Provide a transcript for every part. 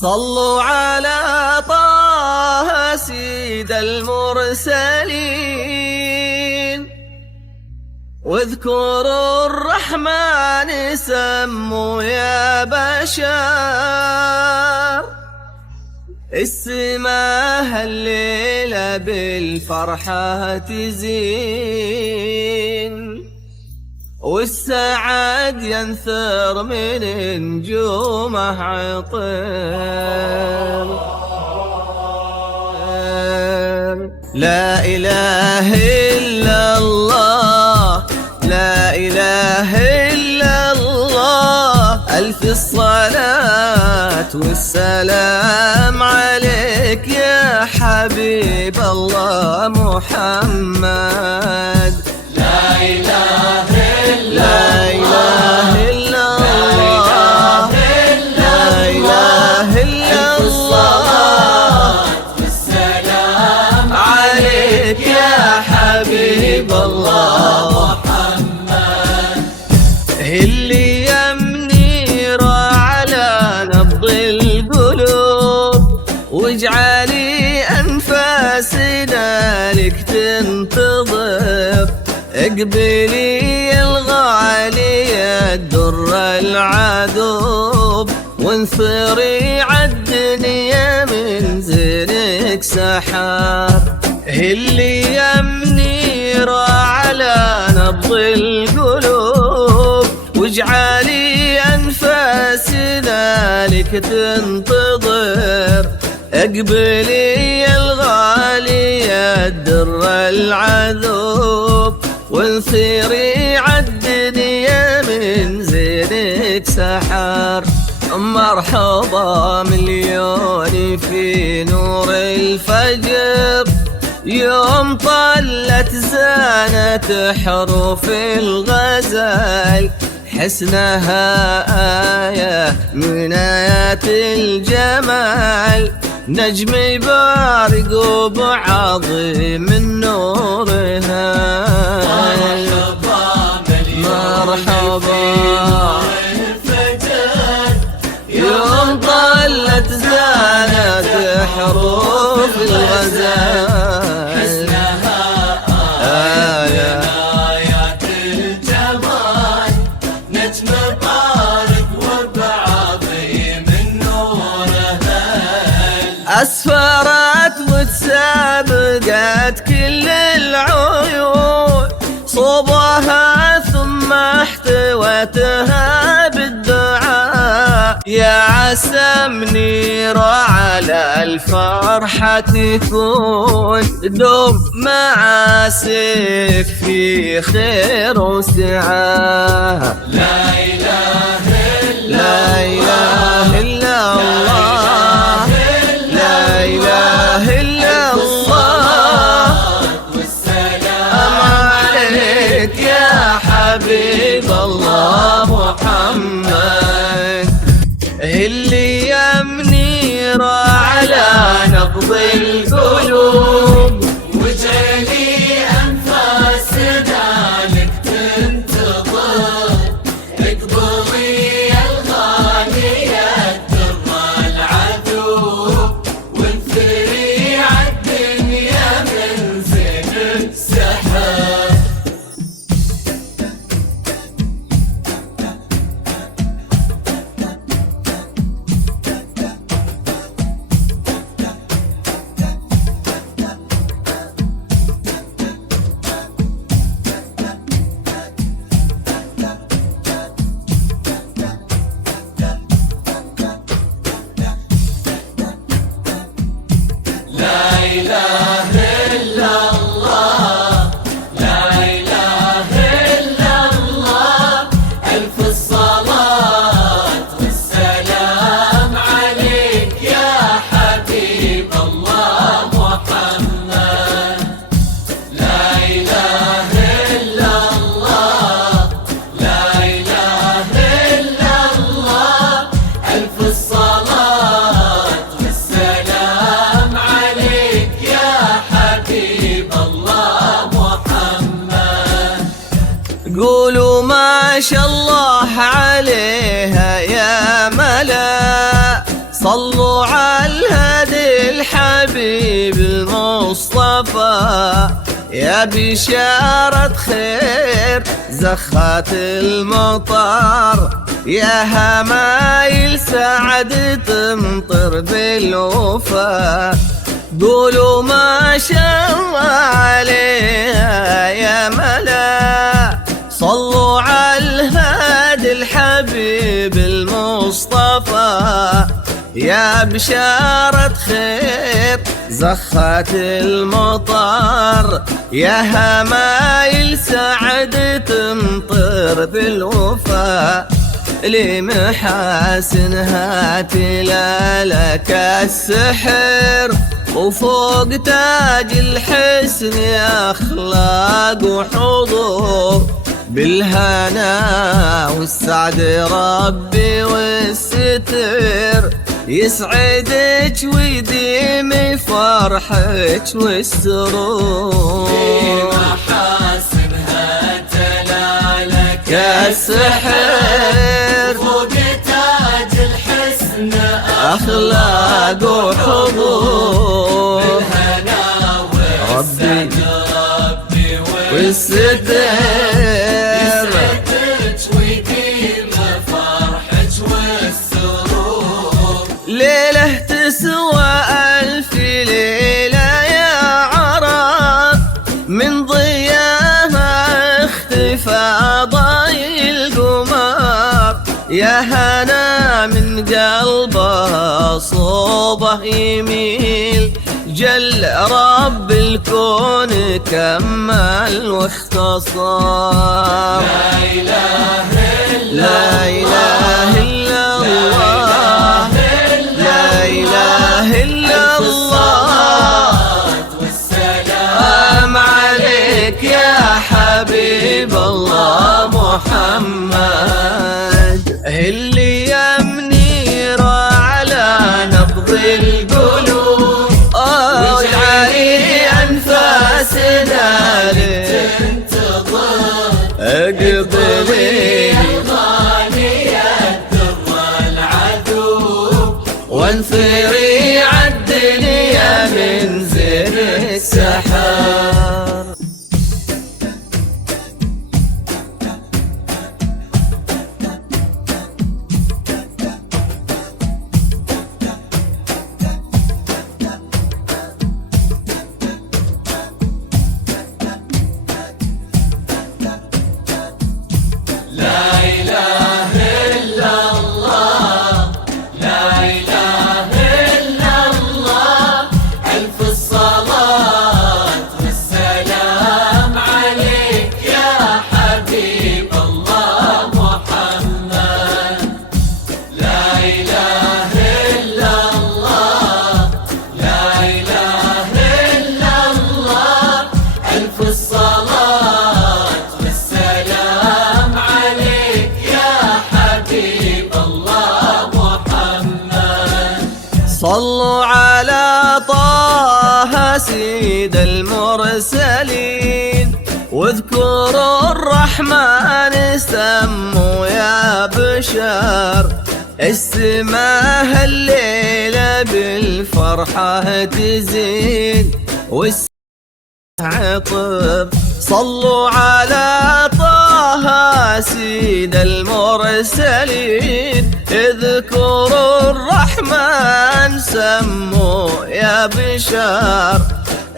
صلوا على طه سيد المرسلين، واذكروا الرحمن سموا يا بشر. السماء الليلة بالفرحة تزين، والسعد ينثر من نجومه عطر. لا إله إلا الله، لا إله إلا الله، ألف الصلاة والسلام عليك يا حبيب الله محمد. لا إله إلا لا إله إلا الله، لا إله إلا الله، والسلام عليك يا حبيب الله محمد. اللي يمنير على نبض القلوب، واجعلي أنفاسنا لك تنتظر. اقبلي الغالية الدر العذوب، وانثري عالدنيا من زينك سحاب. اللي يمنير على نبض القلوب، واجعلي أنفاسنا لك تنتظر. اقبلي الغالية الدر العذوب، وانثري عالدنيا من زينك سحر. مرحبا مليون في نور الفجر، يوم طلت زانت حروف الغزل. حسنها آية من آيات الجمال، نجم بارق وبعظيم نورها. مرحبا يوم طلت زانت حروف الغزال. حسنها آية آيات الجمال، نجم بارق وبعظيم نورها. أسفرت وتسابقت كل العيون، صوبها ثم احتوتها بالدعاء. يا عسى منير على الفرحة تكون، دوم معاسك في خير وسعة. لا إله إلا لا إله إلا الله، لا إله إلا الله، والسلام عليك يا حبيب الله محمد. اللي يمنير على نبض القلوب، واجعلي أنفاسنا لك تنتظر. اقبضي الغالية الدر العذوب، وانثري عالدنيا من زين السحاب. لا إله إلا الله، لا إله إلا الله، ألف الصلاة والسلام عليك يا حبيب الله محمد. لا إله إلا الله، لا إله إلا الله، ألف الصلاة والسلام عليك يا حبيب الله محمد. قولوا ما شاء الله عليها يا ملا، صلوا الحبيب المصطفى يا بشارة خير زخات المطر، يا همايل سعد تمطر بالوفا، قولوا ما شاء الله عليها يا ملا. صلوا على الهادي الحبيب المصطفى يا بشارة خير زخات المطر، يا همايل سعد تمطر بالوفا، لمحاسنها تلالك السحر، وفوق تاج الحسن أخلاق وحضور، بالهنا والسعد ربي والستر يسعدك ويديم فرحك والسرور، بمحاسنها تلالك السحر، فوق تاج الحسن أخلاق وحضور، بالهنا ربي والستر والستر ويديم فرحك والسرور. ليلة تسوى ألف ليلة يا عرب، من ضياها اختفى ضاي القمر، يا هنا من قلبه صوبه يميل، جل رب الكون كمل واختصر. لا إله إلا لا إله إلا الله، لا إله إلا الله، والسلام عليك يا حبيب الله محمد، اللي يا منير على نبض القلوب، واجعلي أنفاسنا تنتظر اقبلي الغالية الدر العذوب، وانثري عالدنيا من زين السحر. لا إله إلا الله، لا إله إلا الله، ألف الصلاة والسلام عليك يا حبيب الله محمد. لا إله إلا الله، لا إله إلا الله، ألف الصلاة والسلام عليك يا حبيب الله محمد. صلوا على طه سيد المرسلين، واذكروا الرحمن سموا يا بشر، السماء الليلة بالفرحة تزين عطر. صلوا على طه سيد المرسلين، اذكروا الرحمن سموا يا بشر،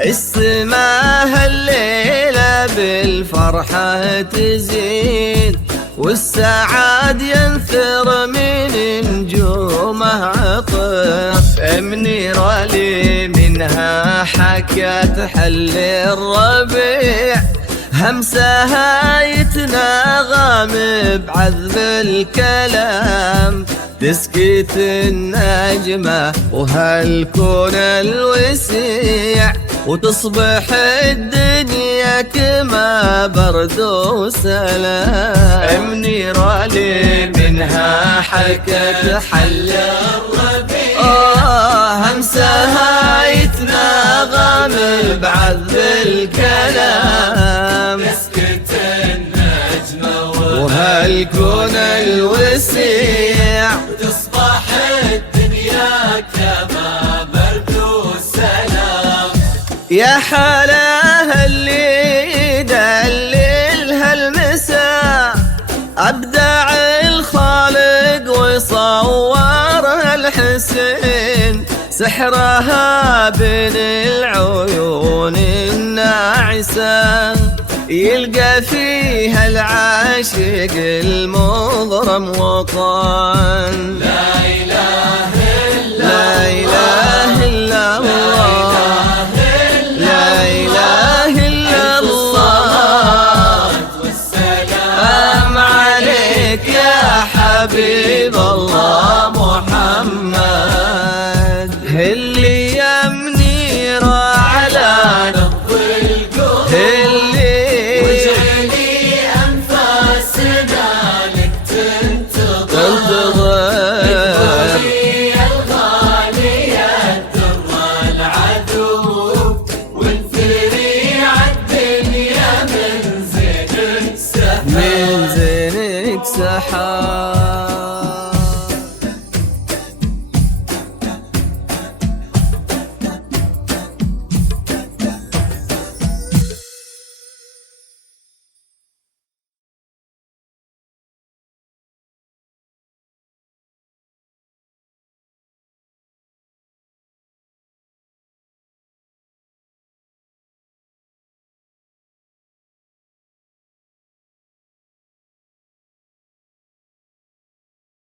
السماء الليلة بالفرحة تزين، والسعاد ينثر من نجومه عطر، منيرة لي منها حكت حل الربيع، همسها يتناغم بعذب الكلام، تسكت النجمة وهالكون الوسيع، وتصبح الدنيا كما برد وسلام، منيرة لي منها حكت حل الربيع، همسها يتناغم بعذب الكلام، تسكت النجمة وهالكون الوسيع، وتصبح الدنيا كما برد وسلام. يا حلاها اللي دللها المساء، أبدع الخالق وصورها الحسين، سحرها بين العيون الناعسة، يلقى فيها العاشق المغرم وطن. لا إله إلا لا إله إلا الله، لا إله إلا الله، والسلام عليك يا حبيب الله محمد. اللي يمنير على نبض القلوب، اللي وجعلي أنفاسنا لك تنتظر، لقولي الغالية در العدو، وانثري عالدنيا من زينك سحاب، من زينك سحاب.